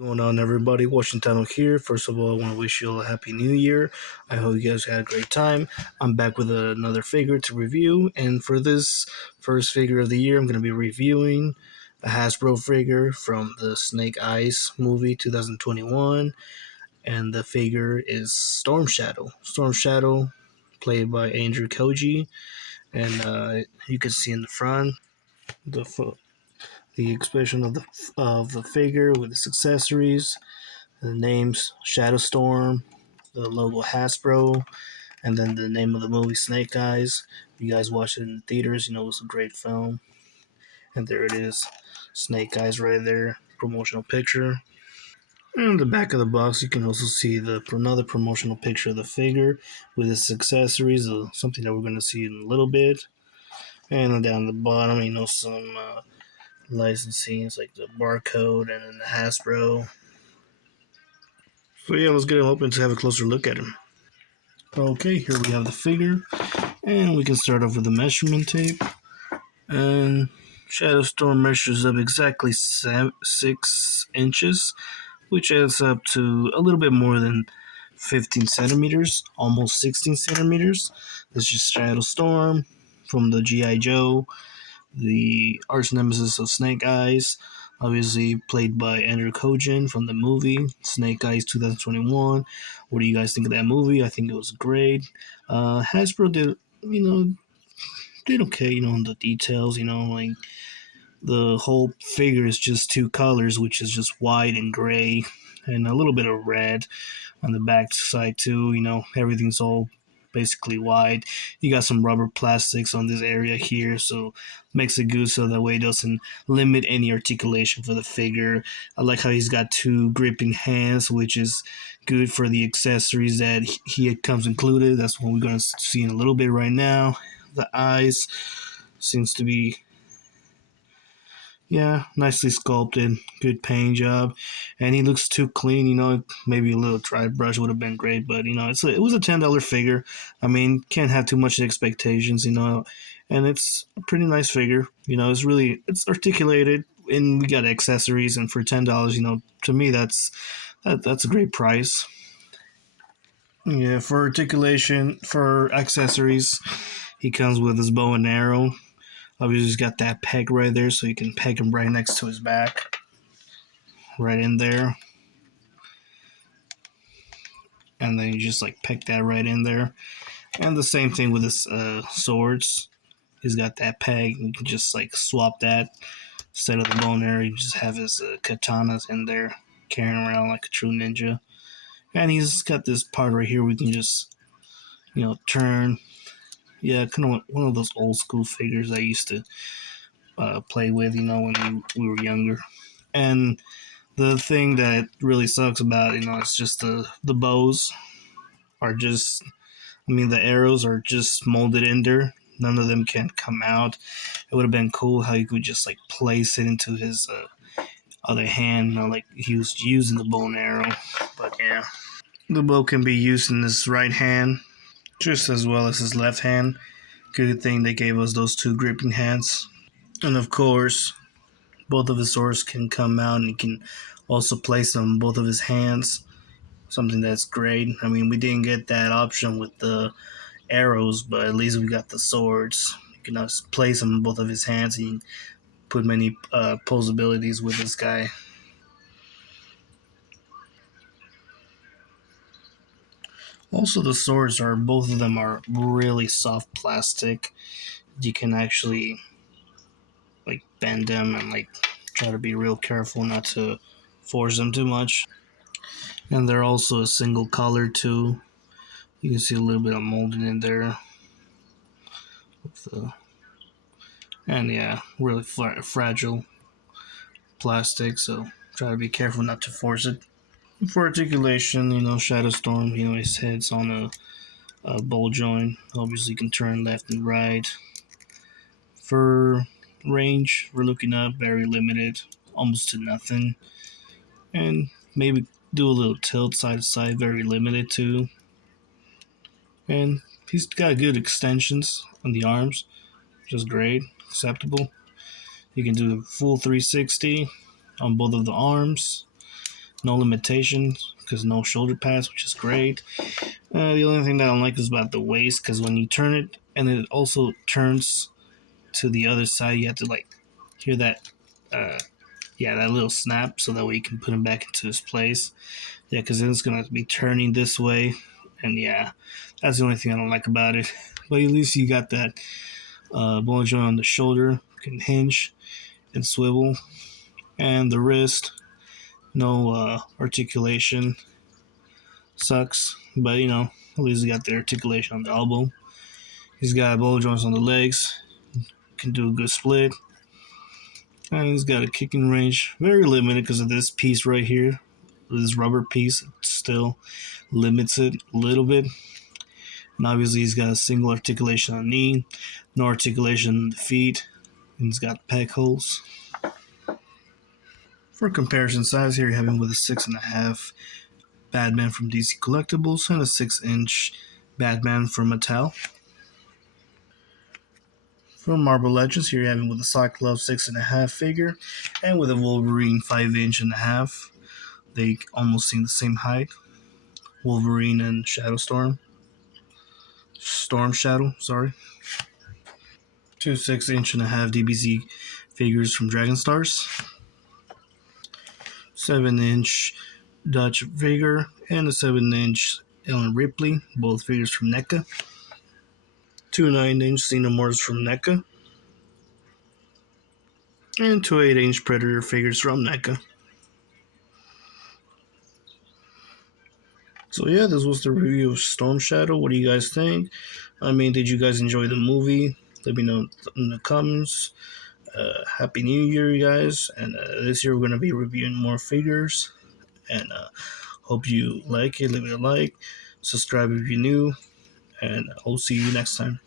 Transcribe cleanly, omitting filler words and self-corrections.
Going on, everybody? Washington here. First of all, I want to wish you all a happy new year. I hope you guys had a great time. I'm back with another figure to review, and for this first figure of the year, I'm going to be reviewing a Hasbro figure from the Snake Eyes movie 2021, and the figure is Storm Shadow. Storm Shadow, played by Andrew Koji, and you can see in the front the the expression of the figure with its accessories, the names Shadowstorm, the logo Hasbro, and then the name of the movie Snake Eyes. If you guys watched it in the theaters, you know it was a great film. And there it is, Snake Eyes right there, promotional picture. And in the back of the box, you can also see the another promotional picture of the figure with its accessories, something that we're going to see in a little bit. And then down the bottom, some licensing, like the barcode and then the Hasbro. So yeah, let's get him open to have a closer look at him. Okay, here we have the figure, and we can start off with the measurement tape. And Shadowstorm measures up exactly 6 inches, which adds up to a little bit more than 15 centimeters, almost 16 centimeters. That's just Shadowstorm from the G.I. Joe, the arch nemesis of Snake Eyes, obviously played by Andrew Kojin from the movie Snake Eyes 2021. What do you guys think of that movie? I think it was great. Hasbro did okay, on the details, like the whole figure is just two colors, which is just white and gray, and a little bit of red on the back side too. Everything's all basically white. You got some rubber plastics on this area here, so makes it good so that way it doesn't limit any articulation for the figure. I like how he's got two gripping hands, which is good for the accessories that he comes included. That's what we're going to see in a little bit right now. The eyes seems to be, yeah, nicely sculpted, good paint job, and he looks too clean. Maybe a little dry brush would have been great, but it was a $10 figure. I mean, can't have too much expectations, and it's a pretty nice figure. It's articulated, and we got accessories, and for $10, to me that's a great price. Yeah, for articulation, for accessories, he comes with his bow and arrow. Obviously, he's got that peg right there, so you can peg him right next to his back, right in there. And then you just peg that right in there. And the same thing with his swords. He's got that peg. You can just swap that instead of the bone arrow. You just have his katanas in there, carrying around like a true ninja. And he's got this part right here we can just turn. Yeah, kind of one of those old school figures I used to play with, when we were younger. And the thing that really sucks about it's just the bows are just, the arrows are just molded in there. None of them can come out. It would have been cool how you could just place it into his other hand, like he was using the bow and arrow. But yeah, the bow can be used in his right hand just as well as his left hand. Good thing they gave us those two gripping hands. And of course, both of his swords can come out, and he can also place them in both of his hands. Something that's great. I mean, we didn't get that option with the arrows, but at least we got the swords. You can just place them in both of his hands and put many pose abilities with this guy. Also, the swords are, both of them are really soft plastic. You can actually bend them and try to be real careful not to force them too much. And they're also a single color too. You can see a little bit of molding in there. And yeah, really fragile plastic, so try to be careful not to force it. For articulation, Shadowstorm, his head's on a ball joint. Obviously, you can turn left and right. For range, we're looking at very limited, almost to nothing. And maybe do a little tilt side to side, very limited too. And he's got good extensions on the arms, which is great, acceptable. You can do a full 360 on both of the arms. no limitations because no shoulder pads, which is great. The only thing that I don't like is about the waist because when you turn it and it also turns to the other side, you have to like hear that, uh, yeah, that little snap, so that way you can put him back into his place. Yeah, because then it's gonna be turning this way, and yeah, that's the only thing I don't like about it. But at least you got that ball joint on the shoulder, can hinge and swivel, and the wrist, no articulation, sucks. But at least he got the articulation on the elbow. He's got ball joints on the legs, can do a good split, and he's got a kicking range, very limited because of this piece right here. This rubber piece still limits it a little bit. And obviously, he's got a single articulation on the knee, no articulation on the feet, and he's got peg holes. For comparison size, here you have him with a 6.5 Batman from DC Collectibles and a 6-inch Batman from Mattel. From Marvel Legends, here you have him with a Cyclops 6.5 figure and with a Wolverine 5-inch and a half. They almost seem the same height. Wolverine and Storm Shadow, sorry. Two 6-inch and a half DBZ figures from Dragon Stars. 7-inch Dutch figure and a 7-inch Ellen Ripley, both figures from NECA. Two 9-inch Xenomorphs from NECA. And two 8-inch Predator figures from NECA. So yeah, this was the review of Storm Shadow. What do you guys think? I mean, did you guys enjoy the movie? Let me know in the comments. Happy New Year, you guys. And this year we're going to be reviewing more figures. And hope you like it. Leave it a like. Subscribe if you're new. And I'll see you next time.